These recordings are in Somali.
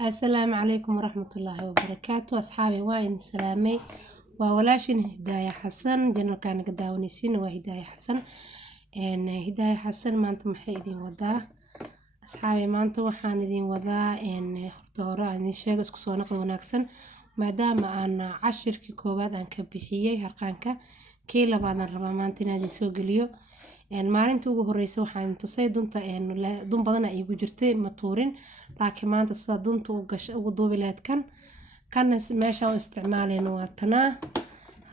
السلام عليكم ورحمة الله وبركاته أصحابي وين سلامي وولاشين هداية حسن جنرال كان قداونيسين وهداية حسن إن هداية حسن ما أنتم حيدين ودا أصحابي ما أنتم وحاندين ودا إن دورة إن شيء اسكسونا قد وناكسن ما دام أنا عشر كوبات أن كبيحية هرقانك كي لبعض الربع ما أنت نادي سوق اليو إن ما أنت وجه الرئيس وحان تصيد أنت إن لا دون بدنا يجرتي مطورين لكن ما أنت صدون توقش وضو بلاد كان ماشى استعمالين واتنا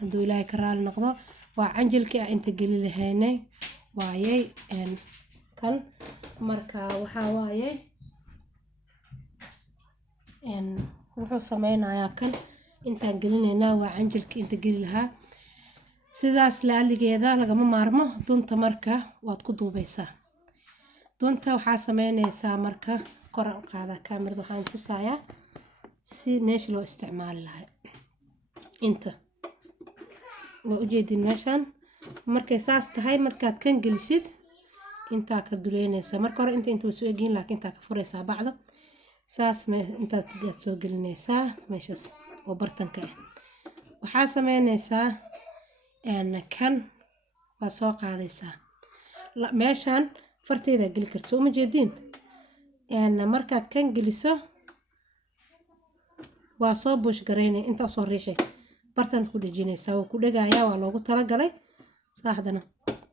هدو إلهي كرال نقضه وعنجلك أنت قليل هيني وايي إن كان مركا وحاوايي إن وحو سمينا يا كان أنت قليلنا وعنجلك أنت قليلها sidaas laaligeeda lagama maarmo dunta marka waad ku duubaysaa dunta waxaa sameynaysaa marka kor u qaada kaamirada waxaan tusayaa si meesha loo isticmaali lahaa inta loo ujeedin meeshan markay saas tahay markaad kan gelisid inta ka duleynaysaa marka hore inta soo eegin laakiin inta ka furaysaa bacda saas intaad soo gelinaysaa meeshas oo bartanka ah waxaa sameynaysaa كان وساق هذا لا ماشان فرتي ذا قل كرتو مجدين مركات كان جلسه وصابوش قريني انت صريحي برتن كل جنسه وكل جاية ولا قلت لك علي صاحدنا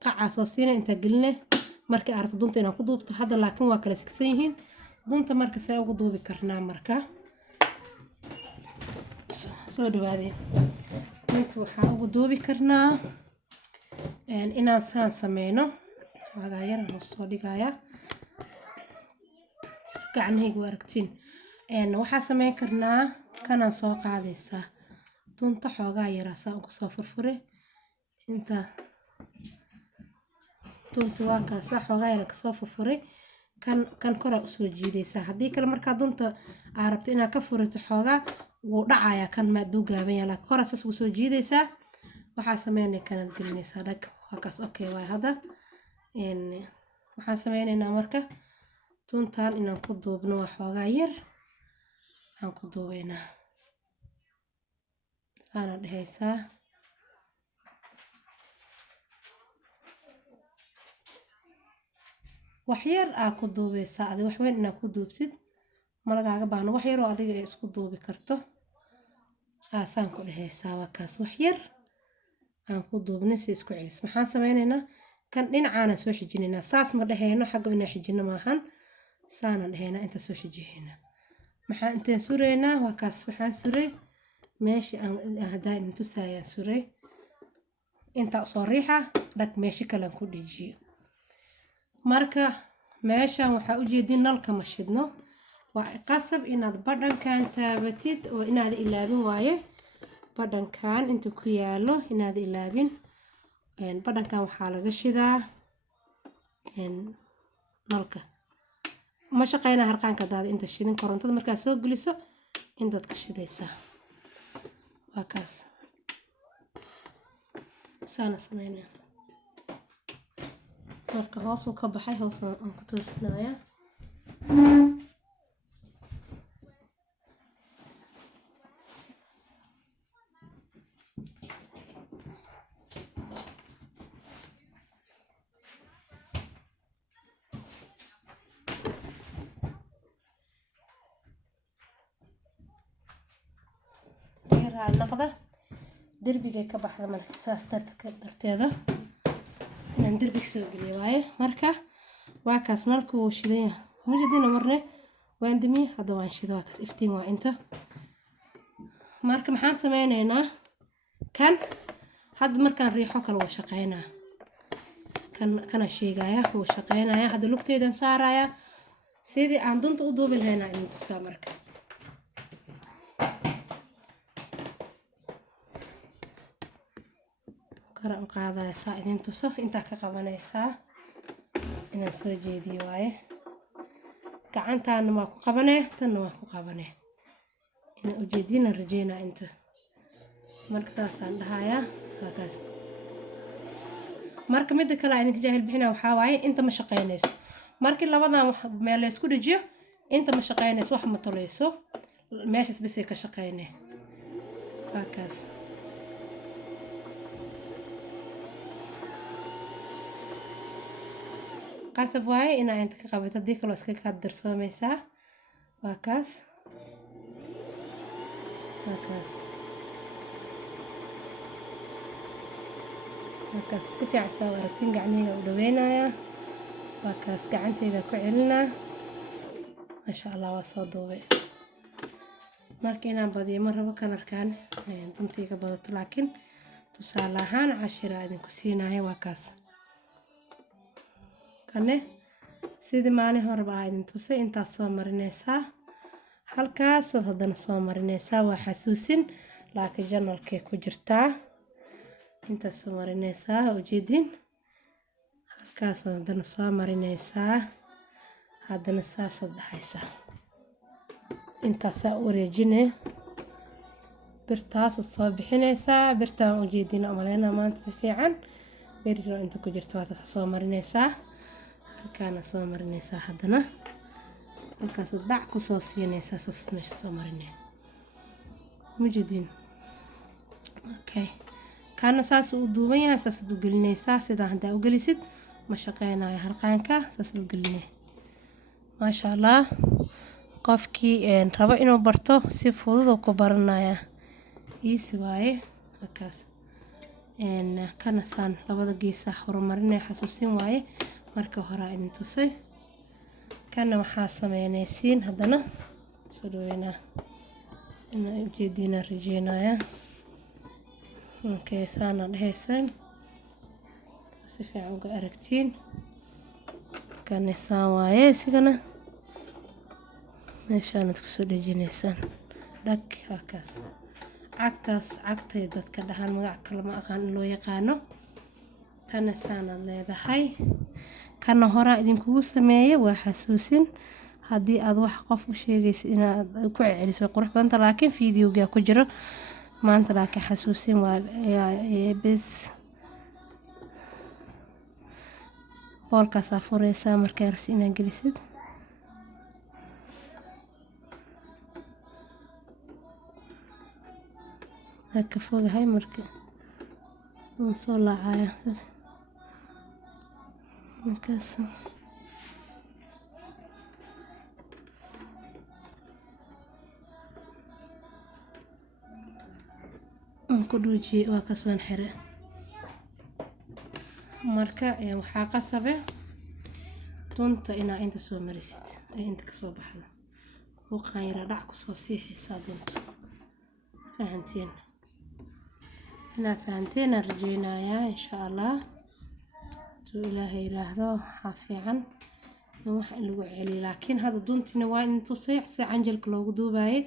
قاع أساسينا انت قلنا مركا عرفت دونت انا قضوب هذا لكن واكل سكسيهين دونت مركا ساو قضوب كرنا مركا سودو هذه انت waxaa ugu duubi karnaa inaan saan sameyno waxa yar aan soo dhigayaa gacnahayga aragtiin waxaa sameyn karnaa kana soo qaadaysaa dunta xoogaa yar asaan ugu soo furfure inta dunta waa ka sax xoogaa yar ka soo furfure kan kor u soo jiidaysaa hadii kale marka dunta aad rabto inaad ka furto xoogaa wuu dhacayaa kan ma duugaaban yahay laakiin kor asas soo jiidaysaa waxaa sameynay kana gelinaysaa dhag wakaas okay way hada waxaan sameynaynaa marka duntaan inaan ku duubno waxoogaa yar aan ku duubaynaa ana dhehaysaa wax yar aad ku duubaysaa adiga wax weyn inaad ku duubtid malagaaga baahno wax yar oo adiga ay isku duubi karto aasaan ku dhehaysaa wakaas wax yar aan ku duubnay si isku celis maxaan sameynaynaa kan dhinacaana soo xijinaynaa saas ma dhahayno xagga inaan xijino maahan saana dhahaynaa inta soo xijiyayna maxaan intaan sureynaa wakaas waxaan surey meeshii aan hadaan intu saayaan surey inta soo riixa dhag meeshii kale ku dhijiyo marka meeshan waxaa u jeedin nalka ma shidno وقصب إن البردن كان تابتيد وإن هذا إلابين وايه بردن كان انتو كيالو إن هذا إلابين البردن كان وحالة قشدة نلقى ما شقينا هرقان كداد انت الشيدين كورنتاد مركا سوق جلسو انت تكشديسا وكاس سانا سمينا مركا هوسو كبحي هوسو انكتو سنايا النقطة دربي كبح لما الحساس درتيذا إن دربي سوق لي واي مركا واكاس نركو وشديه موجودين مرة وعندمي هذا وين شذا واكاس إفتين وأنت مركا محان سمعنا هنا كان هذا مركان ريحه كل وشقينا كان الشيء جاية وشقينا يا هذا لوك تيدن سارايا سيدي عندن تقضوا بالهنا أنتو سامركا كرام قاعدة ساعدين تصف انت كقبنيسا إن سو جيدي واي كعنتا أنا ما قبنه تنو ما قبنه إن وجدينا رجينا انت مركز عندها هكذا مركز مدة كلا إنك جاهل بحنا وحاواي انت ما شقينيس مركز لبضنا ما لا يسكت جيه inta ma shaqeynayso wax ma toleyso meeshas bas ay ka shaqeynay halkaas qasab waaye inaa inta ka qabato haddii kaloo iska kaa darsoomaysaa waa kaas si fiican saa u aragtiin gacmihayga u dhaweynayaa waa kaas gacanteyda ku celinaa maasha allah waa soo duubay marka inaan badiyo ma rabo kalarkan duntayga badato laakiin tusaale ahaan cashira idinku siinaya waa kaas kane sidii maalin horeba aa idin tusay intaad soo marinaysaa halkaasaad haddana soo marinaysaa waa xasuusin laakiin janalkay ku jirtaa intaad soo marinaysaa ujeedin halkaasaad haddana soo marinaysaa haddana saasaad dhaxaysaa intaasaa u wareejine birtaasaad soo bixinaysaa birtaan ujeedina umaleynaa maanta si fiican biriro inta ku jirta waataasa soo marinaysaa halkaana soo marinaysaa haddana halkaasaad dhac kusoo siinaysaa saas meesha soo marinay mujeedin okay kaana saas u duuban yahay saasaad u gelinaysaa sidaan haddaa u gelisid ma shaqeynayo harqaanka saas u gelinay maasha allah qofkii rabo inuu barto si fudud oo ku baranaya easy waaye halkaas kana saan labada geesa horumarinaya xasuusin waaye marka hore idin tusay kana waxaa sameynaysiin haddana soo dhaweynaa inaa ujeediina rajeynaya okay saana dhahaysaan si fiican uga aragtiin kana saan waaye isigana meeshaanad kusoo dhejinaysaan dhag halkaas cagtaas cagtay dadka dhahaan magac kale ma aqaan in loo yaqaano tana saanaad leedahay kana horaa idinkugu sameeye waa xasuusin haddii aad wax qof u sheegaysa inaad ku celiso way qurux badanta laakiin fideoga ku jiro maanta laakiin xasuusin waa bes boolkaasaa furaysaa markaa rabsi inaad gelisid ka fogahay marka waan soo laacaya markaas ku dhuujiye waa kaas waan xire marka waxaa qasabe dunta inaa inta soo marisid ay inta kasoo baxdo buuqaan yara dhac kusoo siixaysaa dunta fahanteen inaa fahanteen aan rajeynayaa insha allah haduu ilaahay yiraahdo waxaa fiican in wax in lagu celiyo laakiin hadda duntina waa in tusay si canjalka loogu duubaayay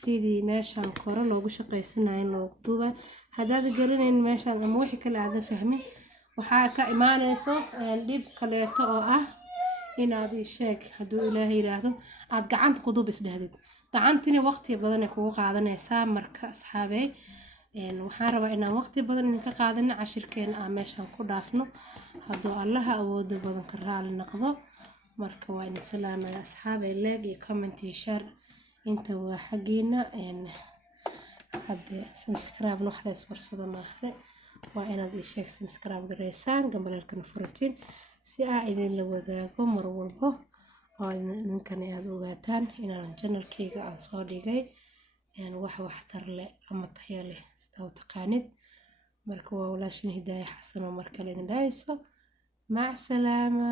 sidii meeshaan kore loogu shaqaysanayo loogu duubaay haddaad garanayn meeshaan ama wixii kale aad fahmin waxaa ka imaanayso dhib kaleeto oo ah inaad ii sheeg haduu ilaahay yiraahdo aad gacanta ku duub isdhahdid gacantini waqti badan ay kugu qaadanaysaa marka asxaabey waxaan rabaa inaan waqti badan idinka qaadano cashirkeena aan meeshaan ku dhaafno hadduu allaha awoodo badan ka raali noqdo marka waa idin salaamaya asxaabey like iyo comment iyo share inta waa xageena hadda subscribe wax la isbarsado maahan waa inaad ii sheeg subscribe gareysaan gambaleelkana furatiin si aan idin la wadaago mar walbo oo ninkani aad ogaataan inaan channelkayga aan soo dhigay wax waxtar leh ama tayo leh sida taqaanid marka waa walaashin Hidaaya Xasan oo markale idin dhahayso mac salaama.